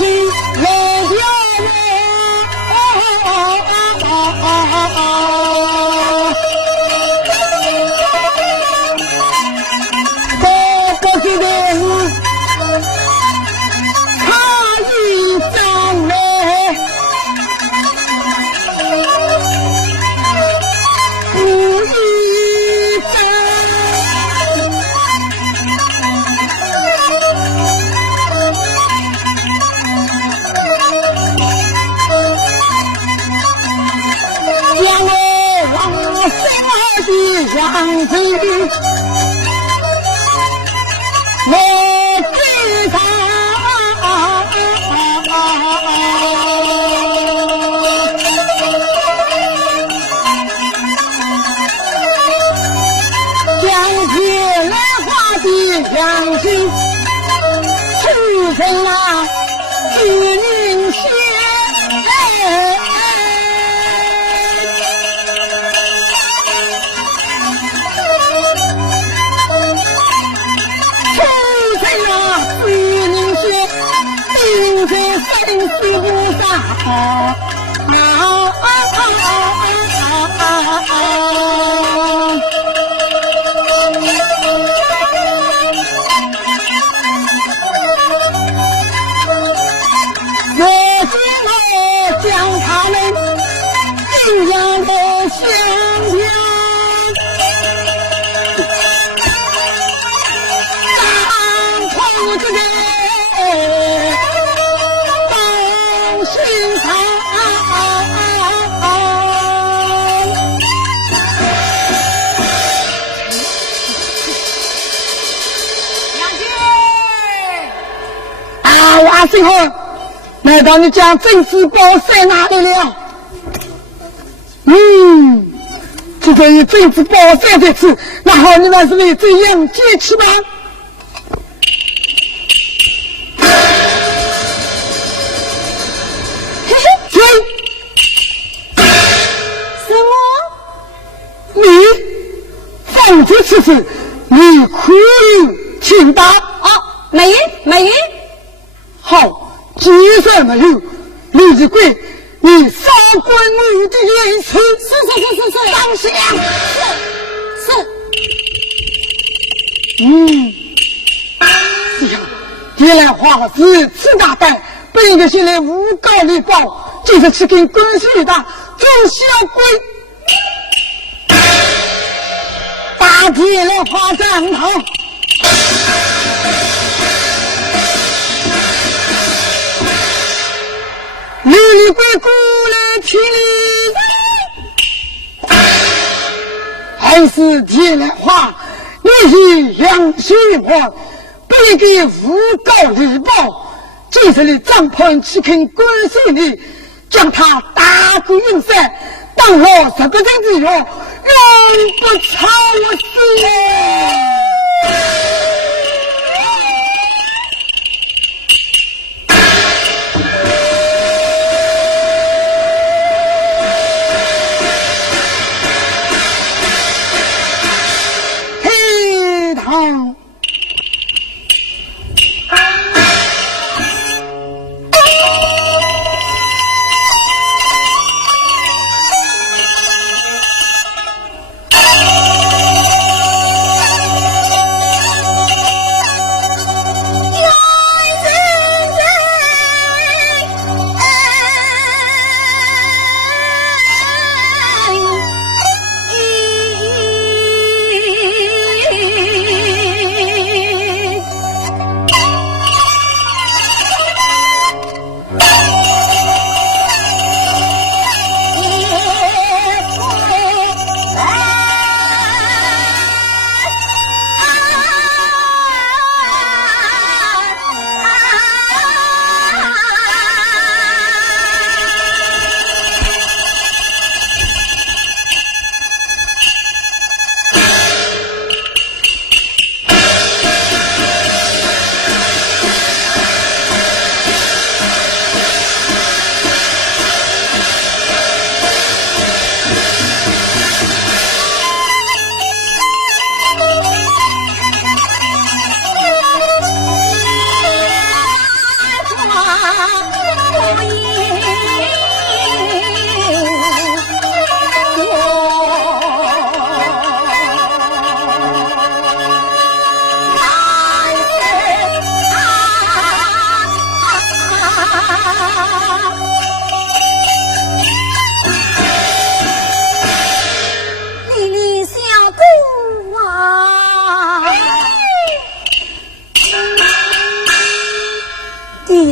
心来掉我高高兴的他一张来无一张将我往生的样子我知道讲起来话的良心是人啊只明显生死无常我知道将他们这样的相片当头之人阿信后，难道你将政治包在哪里了？既然有政治包在这次，那好，你们是为这样接起吗？什么？你放弃此事，你可以请答。没好，既然没有，李志贵，你杀官我的言辞是当下是呀，原来话是此大胆，本个现在诬告立报，就是去跟官司里打做小鬼，打铁来花战头。李贵过来听还是铁来话，你是杨秀华，被给诬告立报，这是你帐篷去看官司里，将他打个云散，当我10个人之后，永不超死。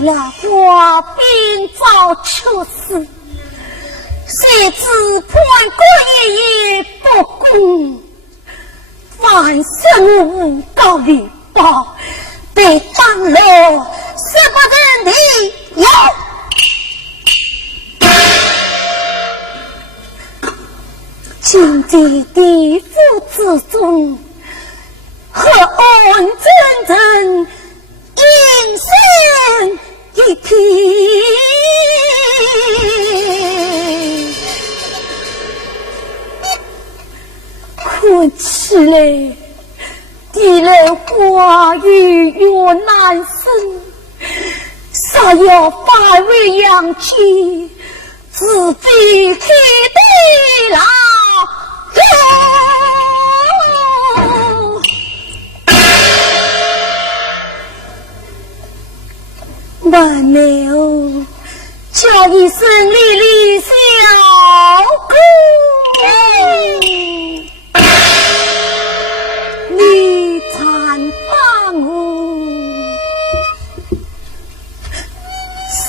了我兵遭猝死，谁知判官爷爷不公，反生诬告诽谤，被当了十八人的妖。今在地府之中，和安真正应声一体，看起来地来花语越难生，尚要反为阳气，自非黑地老万没有叫一声哩哩小哭，你惨帮我杀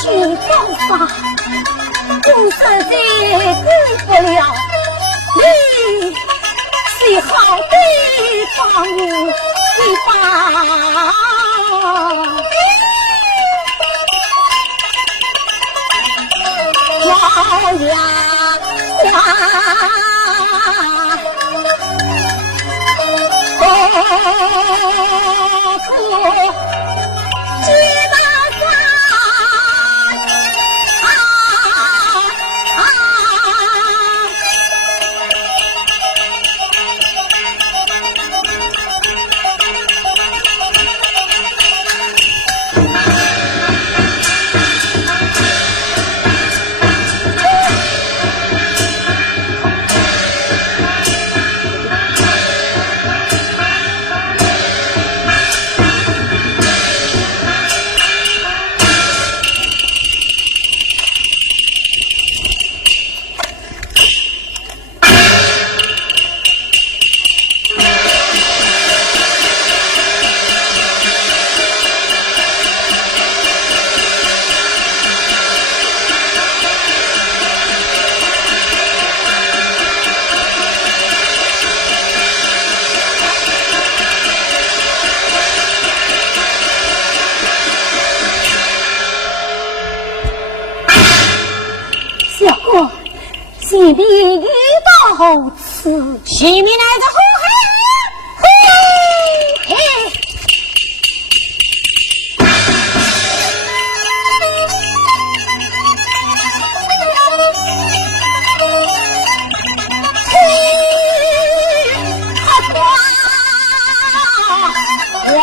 去方法，公实在顾不了，你是好的帮我一把。老呀前面遇到此，前面来着后嘿，哇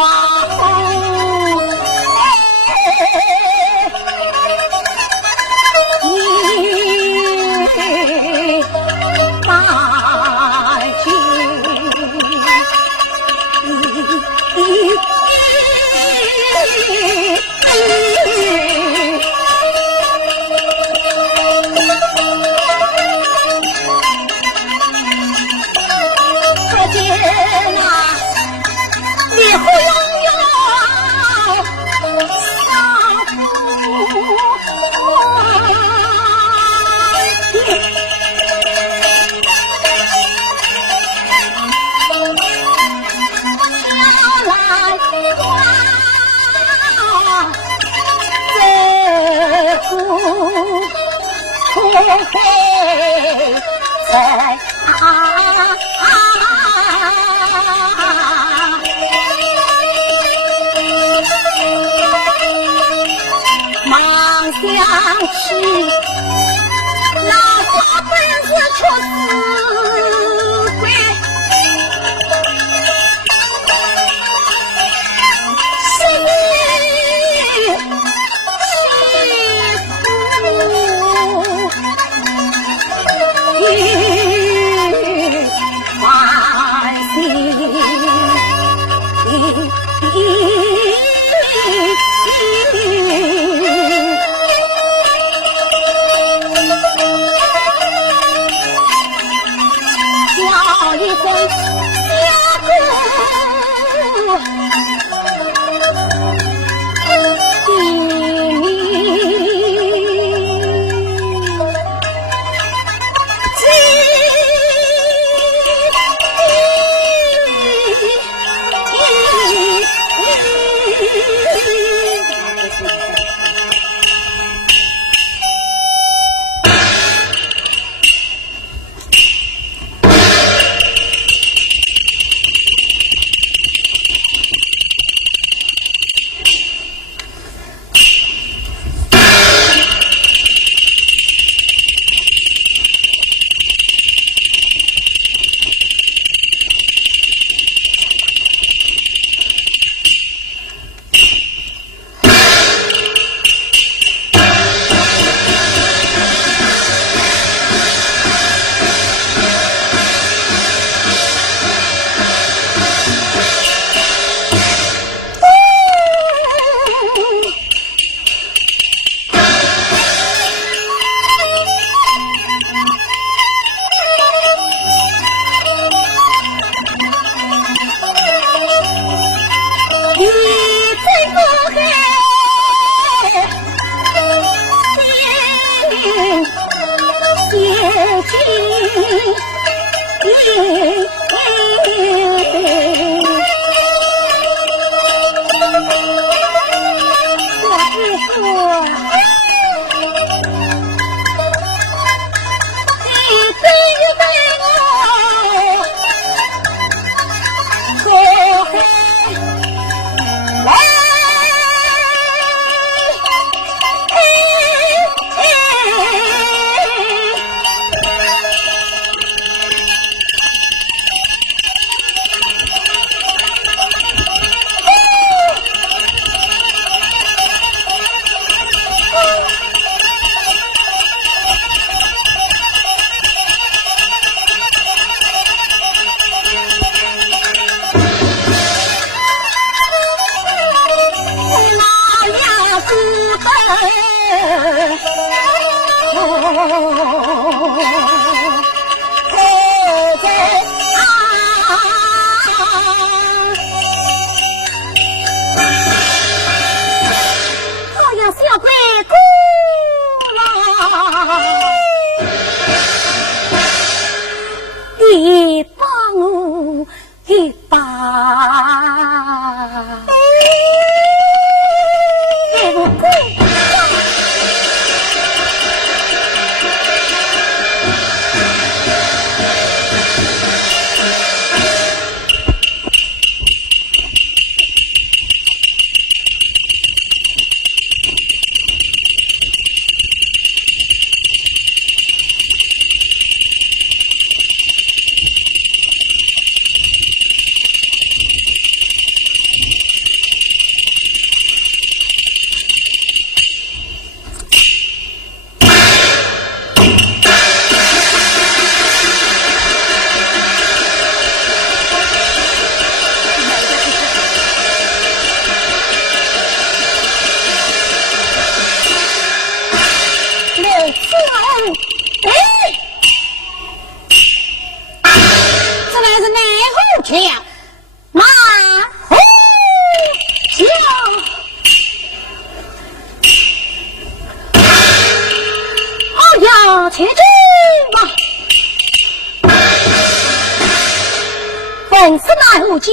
后家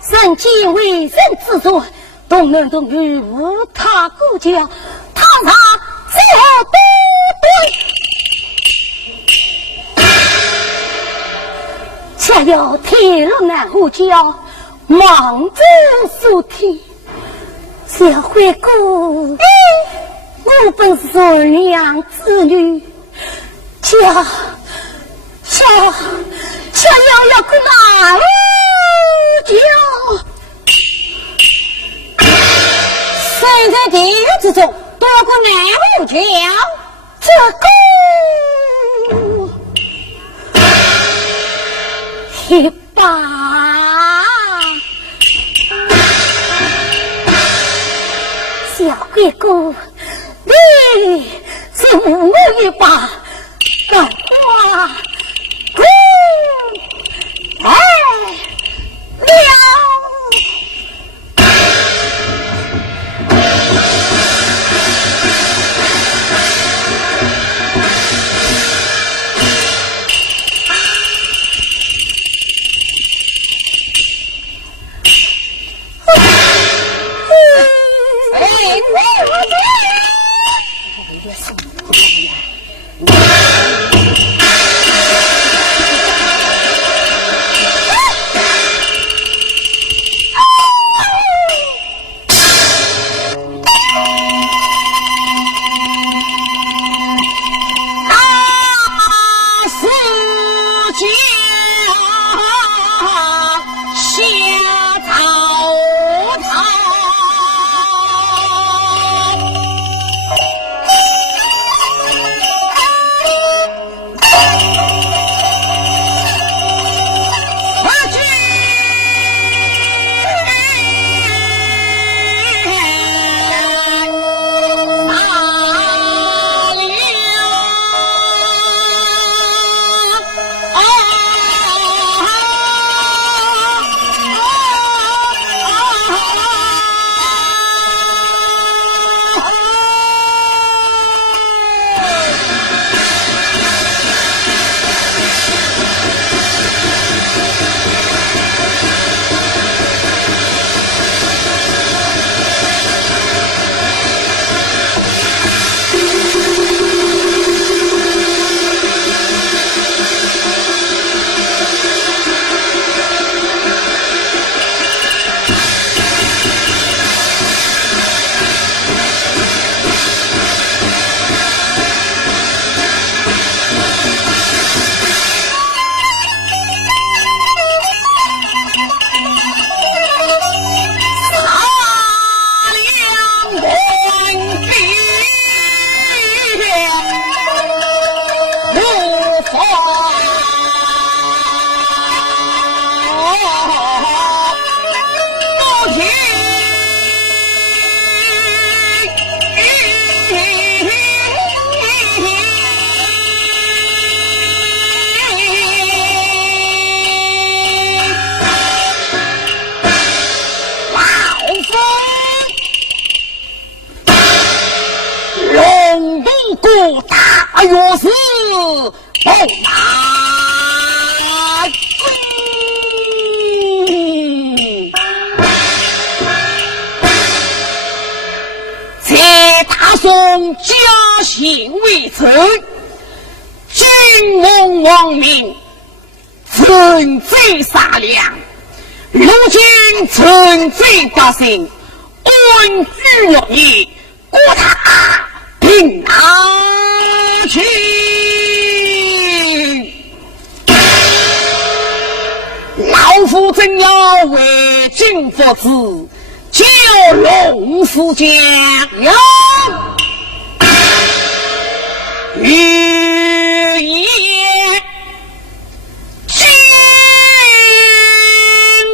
曾经为人之作，东男东女无他顾家，堂上最后都对。且要铁路南后家忙着所听，这回顾我本是娘子女，家要过哪路家？身在地狱之中，多过南无家，这个一把。小鬼姑，你是无一把干花姑来了。家姓为臣，君王亡命，臣贼杀良，如今臣贼得胜，安居乐业，国他平安去。老夫真要为君佛子，教龙夫将呀！欲也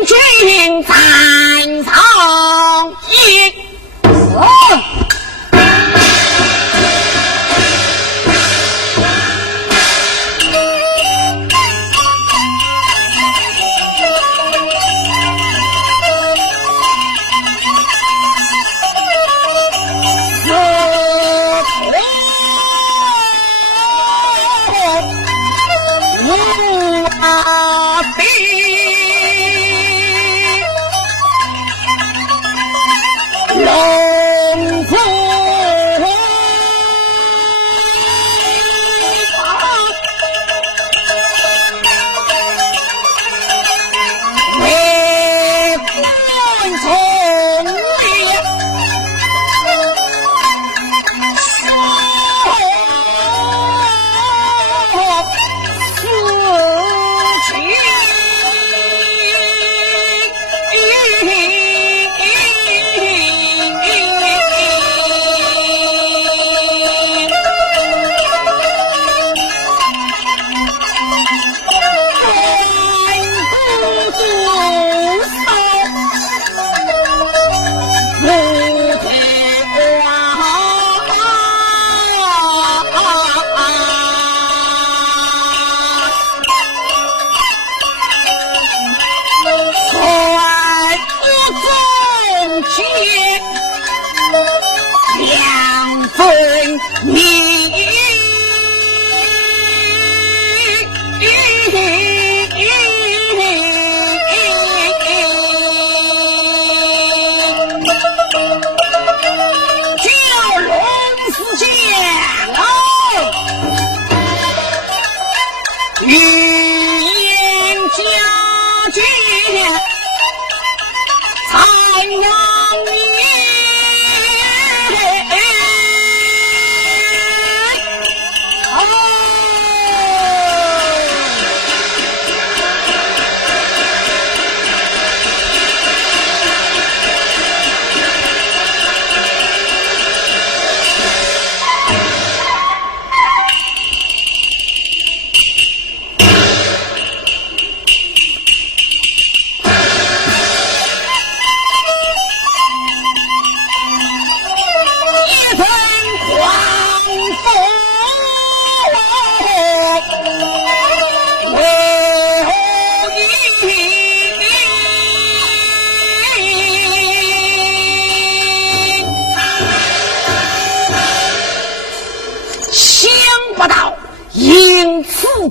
君赞赏也。龙凤为官从列，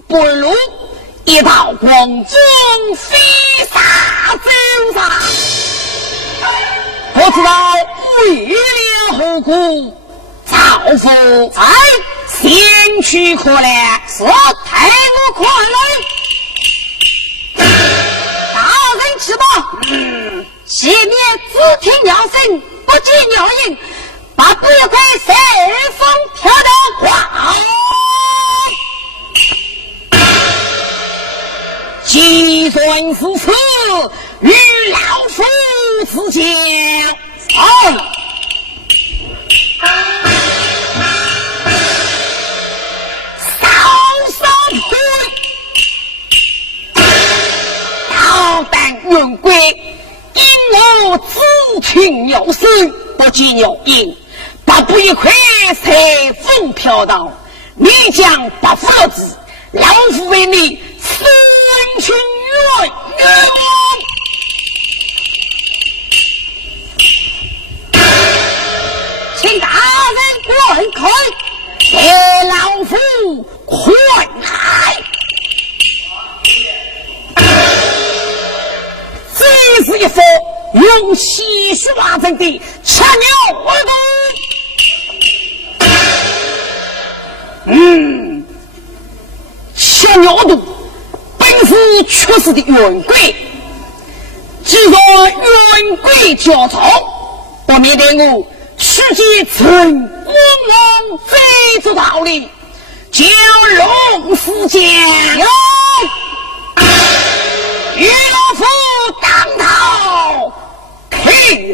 不如一道光中飞沙走沙，不知道为了何故，造福在先驱可怜，说太我快来。大人吃吧，前面只听鸟声，不见鸟影，把不要快随风飘到花。既算是此，与老夫自讲。稍导弹云归，因我只听鸟声，不见鸟影，把不一块随风飘到，你将把佛子，老夫为你生情愿。请大人快给老夫快来！这是一副用戏曲瓦阵的吃鸟耳朵。吃鸟肚本是确实的冤鬼，既然冤鬼交错，不免得我实际成光王这种道理，就龙死将与老夫当头佩服。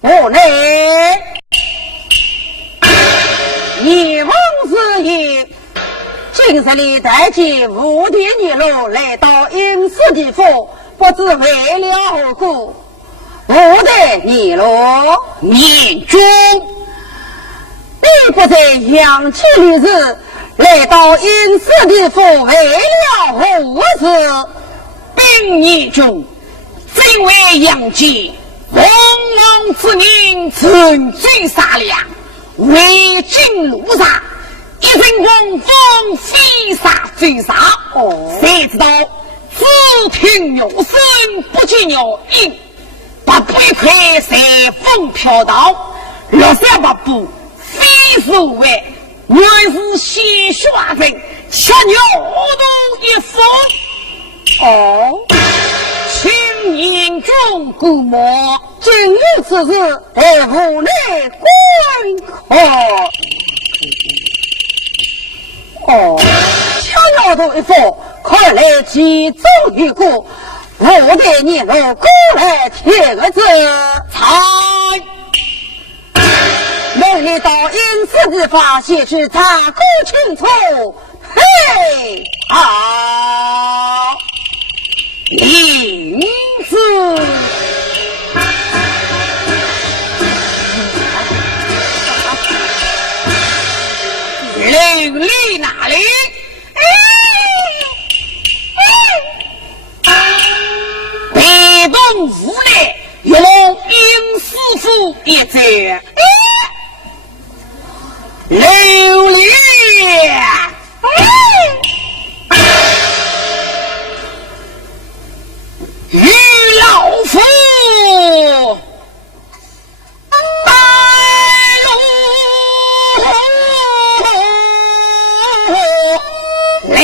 不内，你王子爷今日里带进无敌女路来到阴司地府，不知为了何故？无敌女路念中，你不在阳气里日来到阴司地府为了何事？兵役中，正为杨继王王之名，纯罪杀良，为今路上一阵狂风，飞沙追杀。谁知道只听有声，不见有影，把不一块随风飘荡，落下把布飞速为原是鲜血人，吓牛都一封。青年中古魔，今日此事还无内观看。吓牛都一封，看来其中一个，我带你入过来贴个字。梦里到阴司地法写去查个清楚。嘿，好，影子伶俐哪里？被动无奈，用殷师傅一指，流连。与老夫带路来。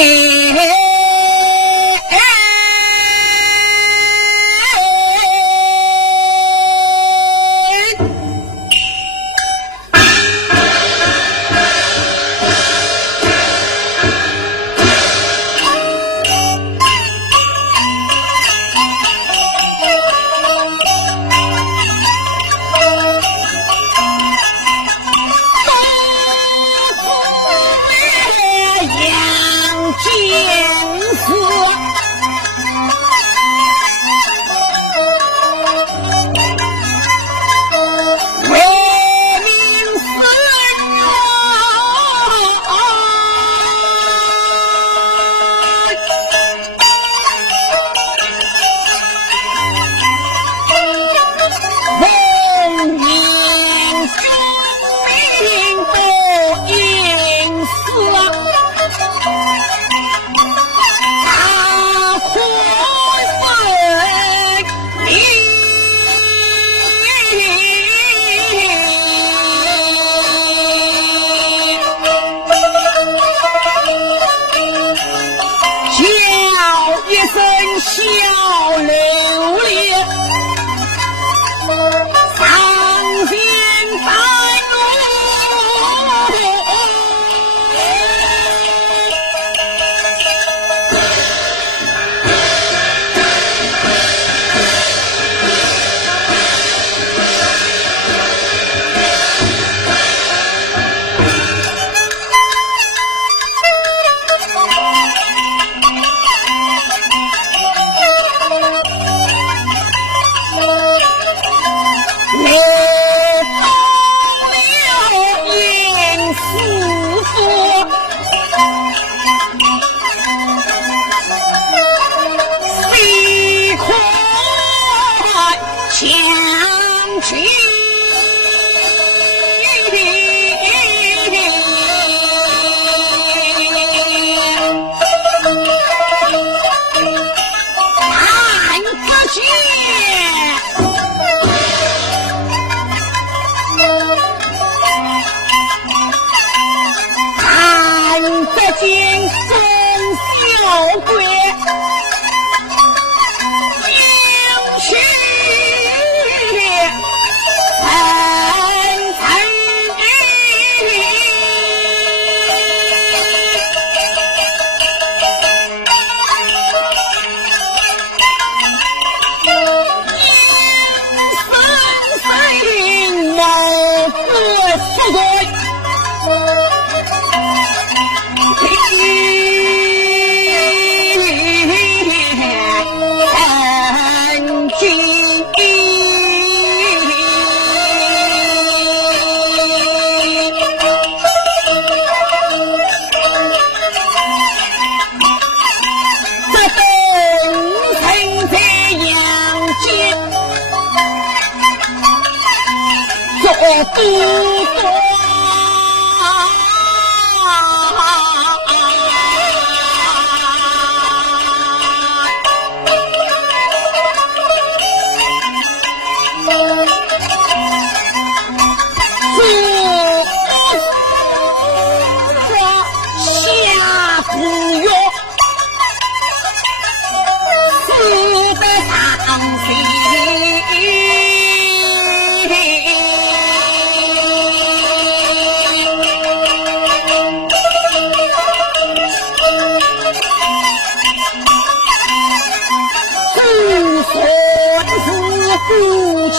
古桥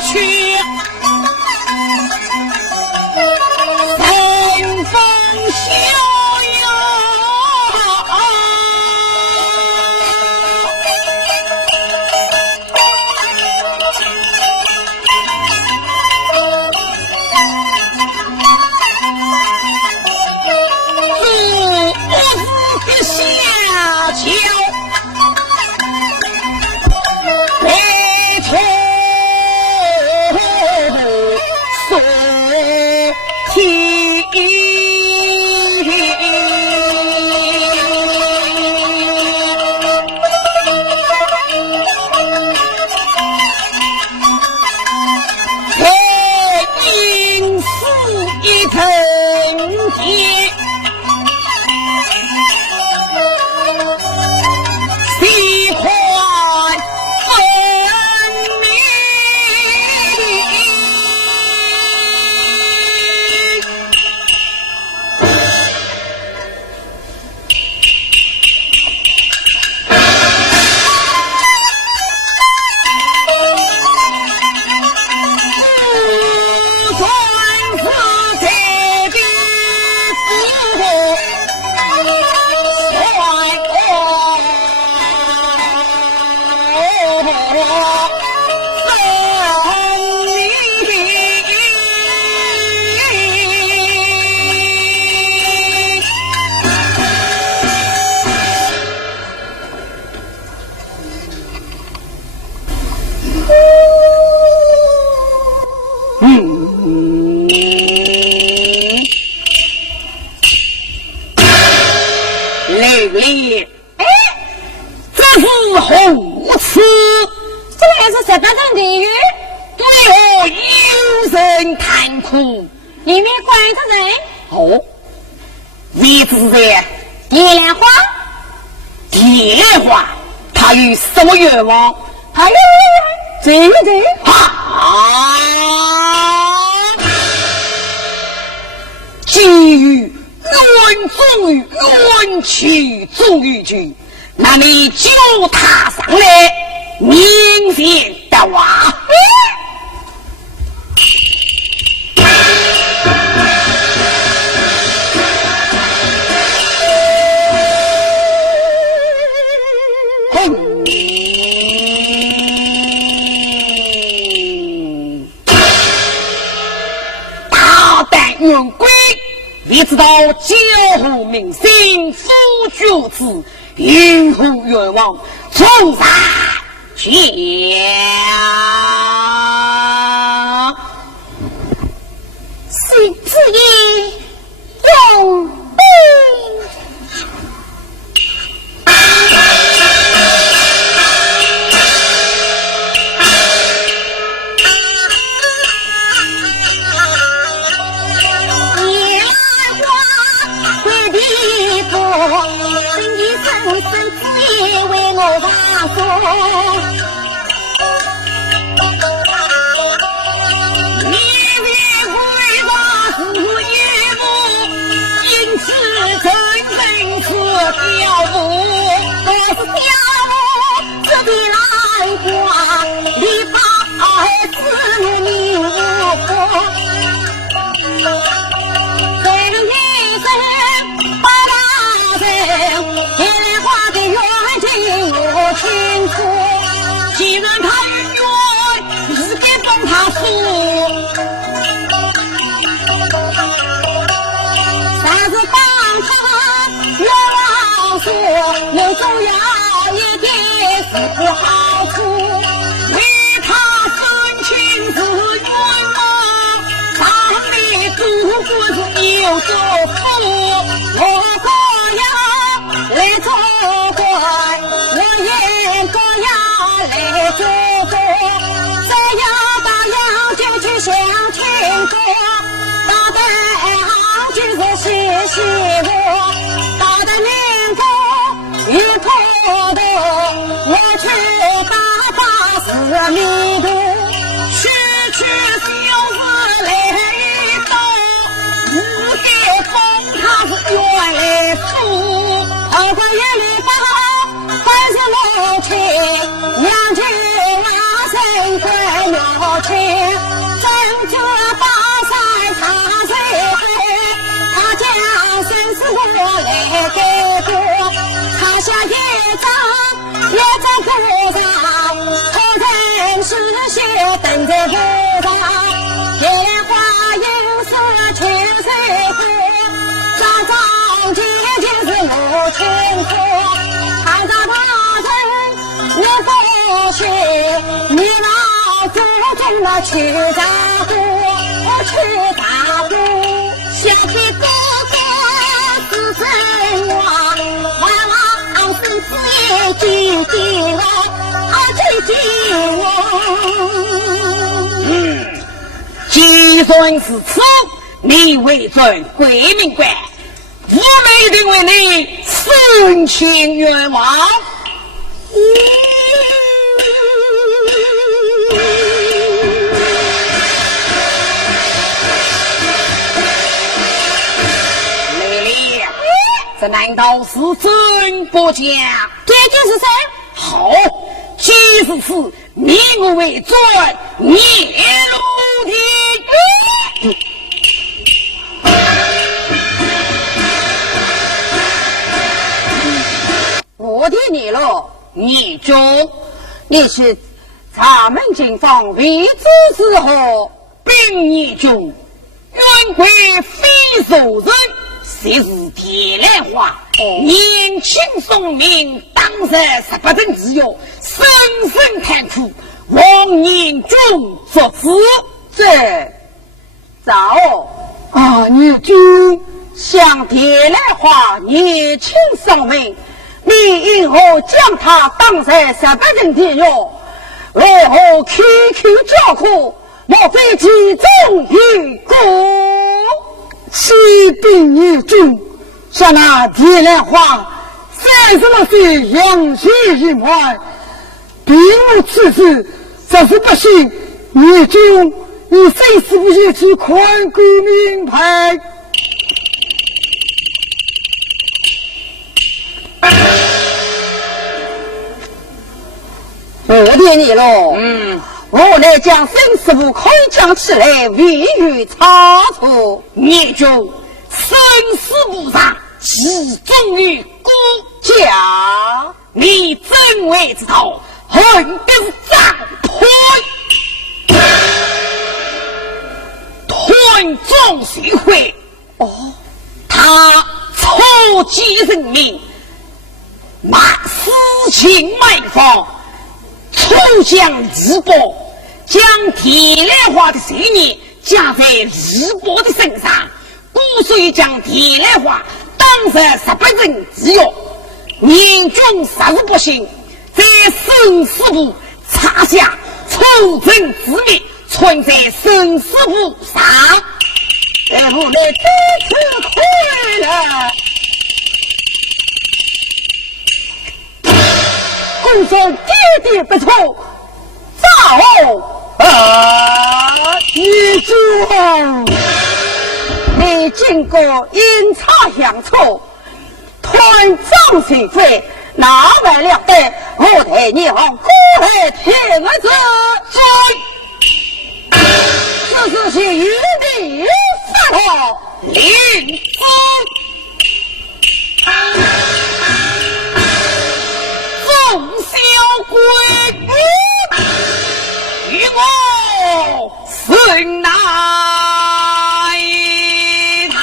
去，春风逍遥。这是红词，这也是什么的俚语？对我有人叹苦，里面关着人哦，位置在蝶莲花，蝶莲花，他有什么愿望？还有这基于愿终于愿去终于去，那你就踏上来明显的话。大胆愿归，一直到交户民心，夫君子有何愿望，从上讲。是之意用兵。风去，正觉八山他谁会？他将生死我来给过，他下一张也在头上，头人是血等在头上，莲花有色秋水过，早早姐姐是我亲夫，看着他人也不学，你老祖宗的去打鼓，我去打鼓，小弟哥哥是真话，娃娃是子也记记了，记记我。既算是此，你为尊归命官，我们一定为你申请愿望。这难道是真不假？这就是谁？好，即是此，你我为尊，你如的。我的你了，你中，你是咱们警方为之之后，并你中，冤贵非仇人。谁是铁兰花？年轻聪明，当时18正之有，深深叹苦，望年中作子。这早啊，你君像铁兰花年轻聪明，你以后将他当成18正地狱，为何苦苦叫苦？莫非其中有故？启禀女君，像那铁兰花36岁养血一怀，并无此事，这是不行。女君，你非死不愿去宽顾名牌。我的你喽，我来将生死簿可以讲起来，未予差错。你就生死簿上集中于孤家，你真为知道，恨得张推，团中谁会？他错击人命，把私情埋放。抽象日薄，将铁兰花的罪孽加在日薄的身上，故遂将铁兰花当成18正之用。年君实是不幸，在生死簿插下抽正之名，存在生死簿上。我来这次亏了。公孙爹爹不错，早女君，你经过阴差阳错，团长谁非，哪外了得？我待你好过来天儿子追，这是些余地发了领子。宋小鬼与我胜难逃。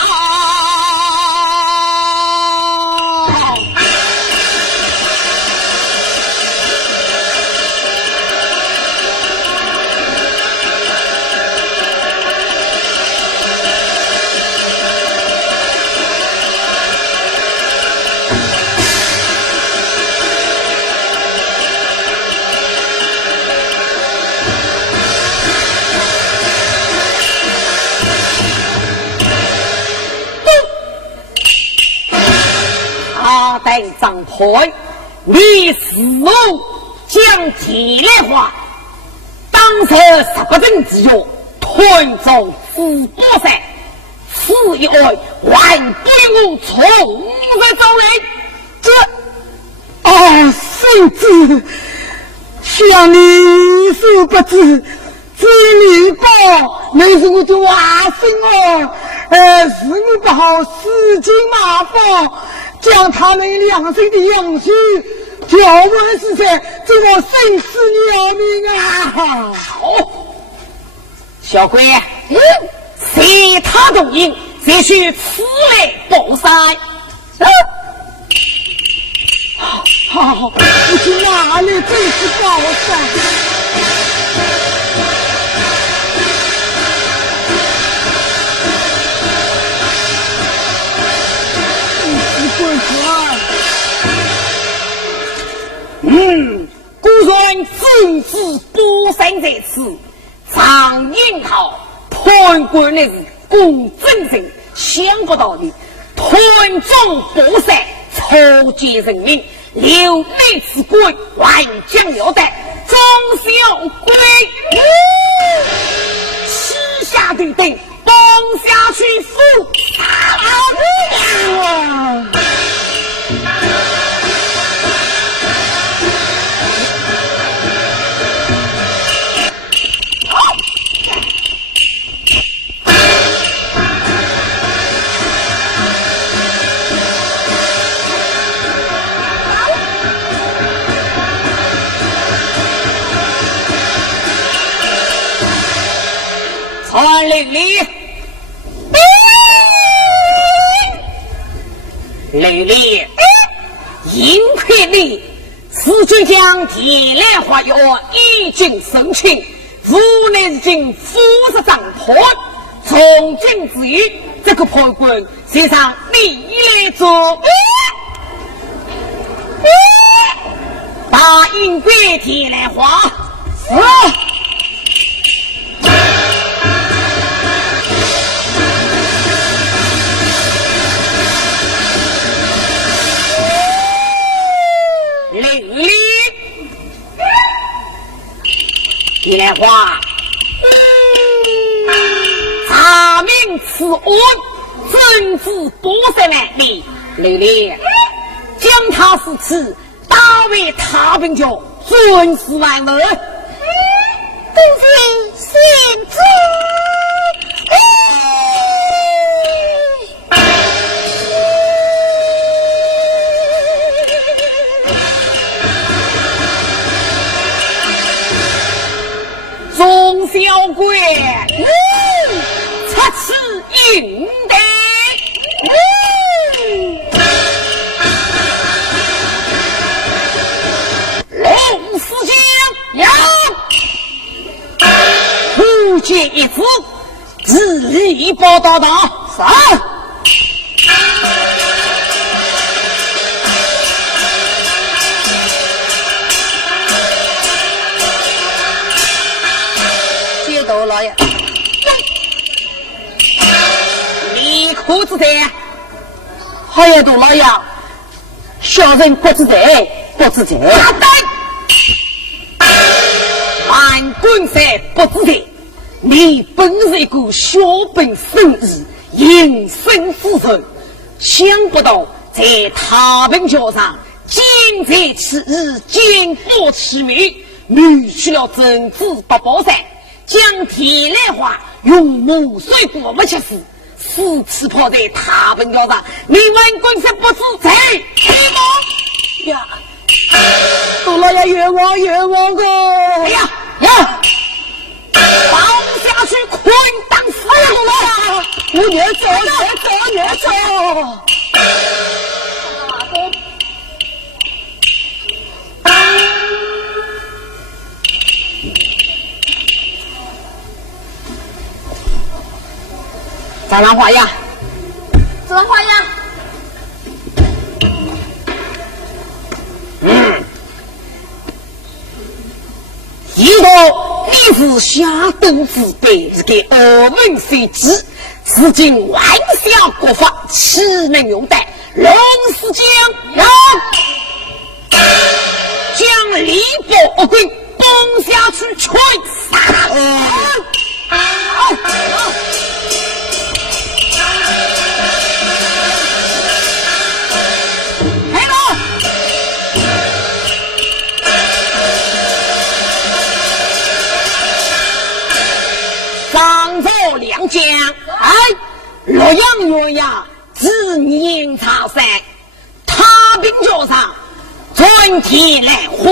等张开，你死后将铁兰花当成18正之用，团中富波山，此一爱还归我从日走来。孙子，想你所不知，这礼包那是我的娃孙哦，事务不好，死金马放，将他们两生的养子调问是谁，这我生死要命啊！好，小鬼，谁他动应，谁去此类报山。好，我去哪里真是报山？孤算正治波山在此，常应好判官的是公正人，想不到的团中波山，筹集人民，留内之鬼，万将要带，中小鬼，西下对等，东下去扶。传令里，雷里，银魁里，此军将铁兰花药已经生擒，府内经夫子掌破，从今之余，这个判官身上你来做。大银魁铁兰花，铁兰花，查明此案，政治多少万里，雷雷将他是此大为他本教，尊师万人。公子信主。钟小鬼，出此应得。龙四将要不见一字，自力报道道。上。老爷，你可知在？好呀，杜老爷，小人不知在，不知在。万官赛不知在，你本是一个小本生意，营生之人，想不到在他本桥上，今在此日见过此面，女去了政治八宝山。将铁兰花用木水果不切死，四次泡在他本桥上，你万官赛不知在呀！杜老爷冤枉冤枉个！哎呀呀！放下去捆绑死了！我越走越走。咋兰花呀？怎么花呀？一个你是下等之辈，是给二门随之，如今万下国法，岂能用待？龙四将要将李伯归崩下去，全杀！养月牙，自年茶山，踏冰脚上，转天来火。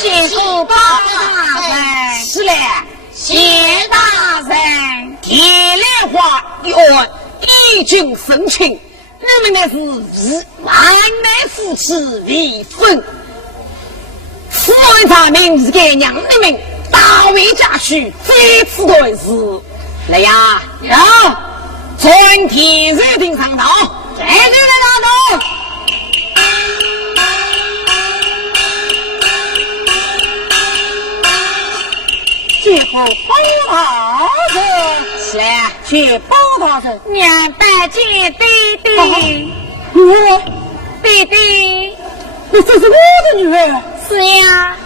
谢出包大人，是嘞，谢大人。天来花园义军生情，你们那是万代夫妻为分。此外查明是给娘的命，大为家婿这次对事。来呀，要全体入定上道，全体上道。接后包大人，是接包大人，娘拜见爹爹。女儿，爹爹，你这是我的女儿。是呀，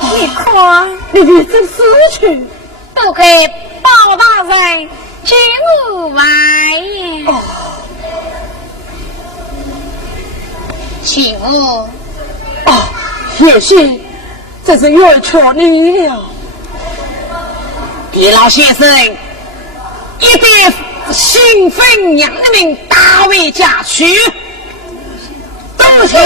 你看，你的这死去，都给包大人接我来呀。媳妇，也许这是冤屈你了。狄老先生一定兴奋娘的命，大为家婿。都是